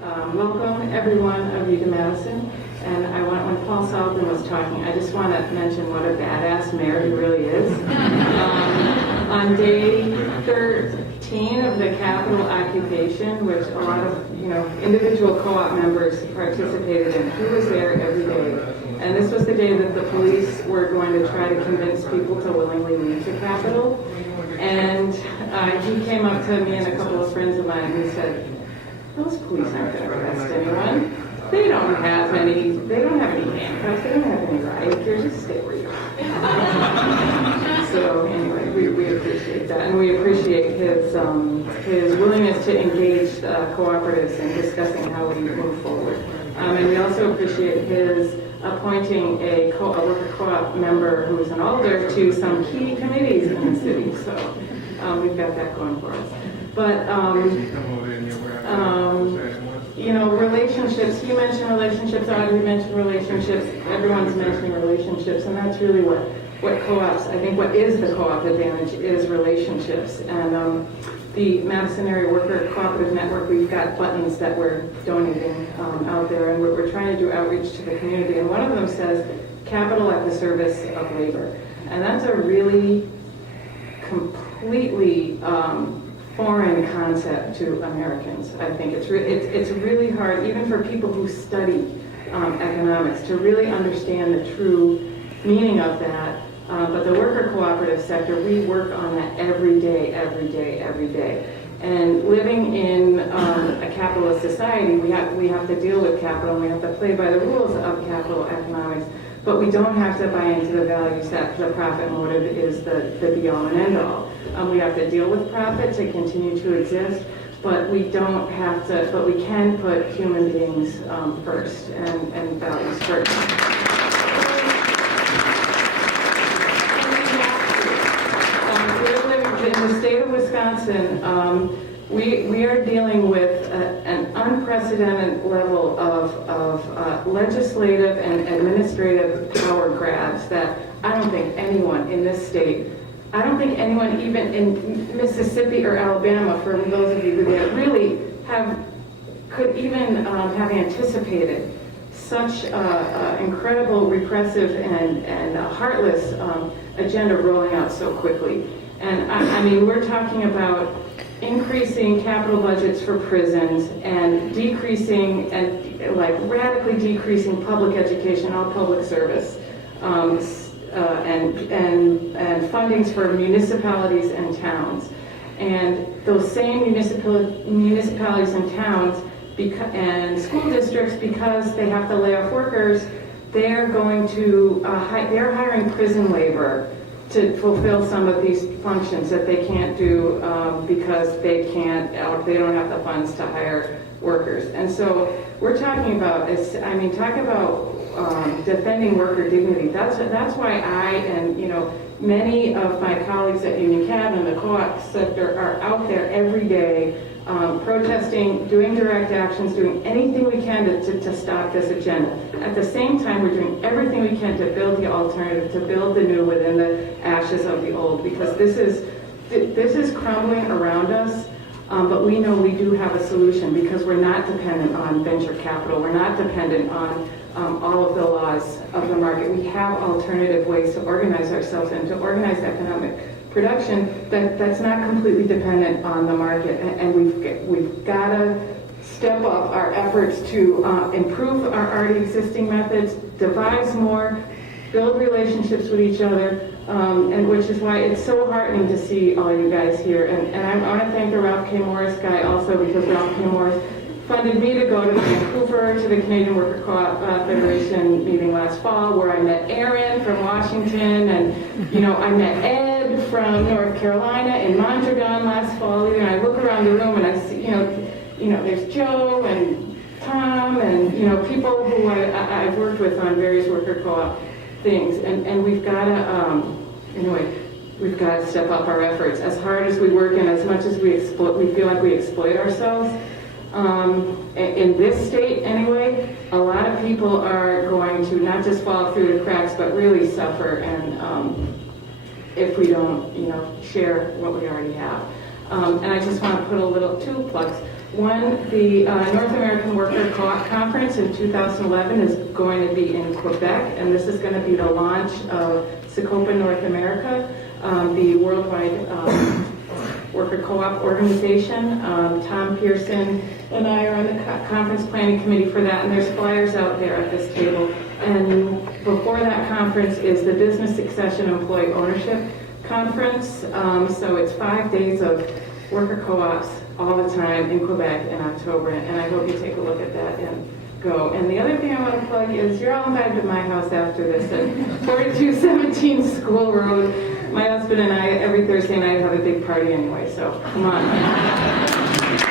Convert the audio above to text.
Welcome everyone of you to Madison. And when Paul Sullivan was talking, I just want to mention what a badass mayor he really is. On day 13 of the Capitol occupation, which a lot of individual co-op members participated in, he was there every day. And this was the day that the police were going to try to convince people to willingly leave the Capitol. And he came up to me and a couple of friends of mine and he said, "Those police aren't going to arrest anyone. They don't have any handcuffs, they don't have any riot gear, just stay where you are." So anyway, we appreciate that, and we appreciate his willingness to engage cooperatives in discussing how we move forward. And we also appreciate his appointing a worker co-op member who is an alder to some key committees in the city. So we've got that going for us. But relationships, you mentioned relationships, Audrey mentioned relationships, everyone's mentioning relationships, and that's really what co-ops, I think what is the co-op advantage is relationships. And the Madison Area Worker Cooperative Network, we've got buttons that we're donating out there, and we're trying to do outreach to the community, and one of them says, "Capital at the service of labor." And that's a really completely foreign concept to Americans. I think it's really hard, even for people who study economics, to really understand the true meaning of that. But the worker cooperative sector, we work on that every day. And living in a capitalist society, we have to deal with capital, and we have to play by the rules of capital economics. But we don't have to buy into the values that the profit motive is the be-all and end-all. We have to deal with profit to continue to exist, but we don't have to. But we can put human beings first and values first. We're living in the state of Wisconsin. We are dealing with an unprecedented level of legislative and administrative power grabs that I don't think anyone in this state, I don't think anyone even in Mississippi or Alabama, for those of you who really could even have anticipated such incredible repressive and heartless agenda rolling out so quickly. And I mean, we're talking about increasing capital budgets for prisons and decreasing and radically decreasing public education, all public service, and fundings for municipalities and towns. And those same municipalities and towns and school districts, because they have to lay off workers, they're going to they're hiring prison labor to fulfill some of these functions that they can't do because they don't have the funds to hire workers. And so we're talking about defending worker dignity. That's why I and many of my colleagues at Union Cab and the co-op sector are out there every day protesting, doing direct actions, doing anything we can to stop this agenda. At the same time, we're doing everything we can to build the alternative, to build the new within the ashes of the old, because this is crumbling around us, but we know we do have a solution because we're not dependent on venture capital. We're not dependent on all of the laws of the market. We have alternative ways to organize ourselves and to organize economic production that's not completely dependent on the market, and we've got to step up our efforts to improve our already existing methods, devise more, build relationships with each other, and which is why it's so heartening to see all you guys here. And I want to thank the Ralph K. Morris guy also, because Ralph K. Morris funded me to go to Vancouver to the Canadian Worker Co-op Federation meeting last fall, where I met Aaron from Washington, and I met Ed from North Carolina in Mondragon last fall. And I look around the room and I see, there's Joe and Tom and people who I've worked with on various worker co-op things, and we've got to we've got to step up our efforts as hard as we work and as much as we feel like we exploit ourselves. In this state anyway, a lot of people are going to not just fall through the cracks, but really suffer, and if we don't share what we already have. And I just want to put a little two plugs. One, the North American Worker Co-op Conference in 2011 is going to be in Quebec, and this is going to be the launch of Secopa North America, the worldwide worker co-op organization. Tom Pearson and I are on the conference planning committee for that, and there's flyers out there at this table. And before that conference is the Business Succession Employee Ownership Conference. So it's 5 days of worker co-ops all the time in Quebec in October, and I hope you take a look at that and go. And the other thing I want to plug is you're all invited to my house after this at 4217 School Road. My husband and I, every Thursday night, have a big party anyway, so come on.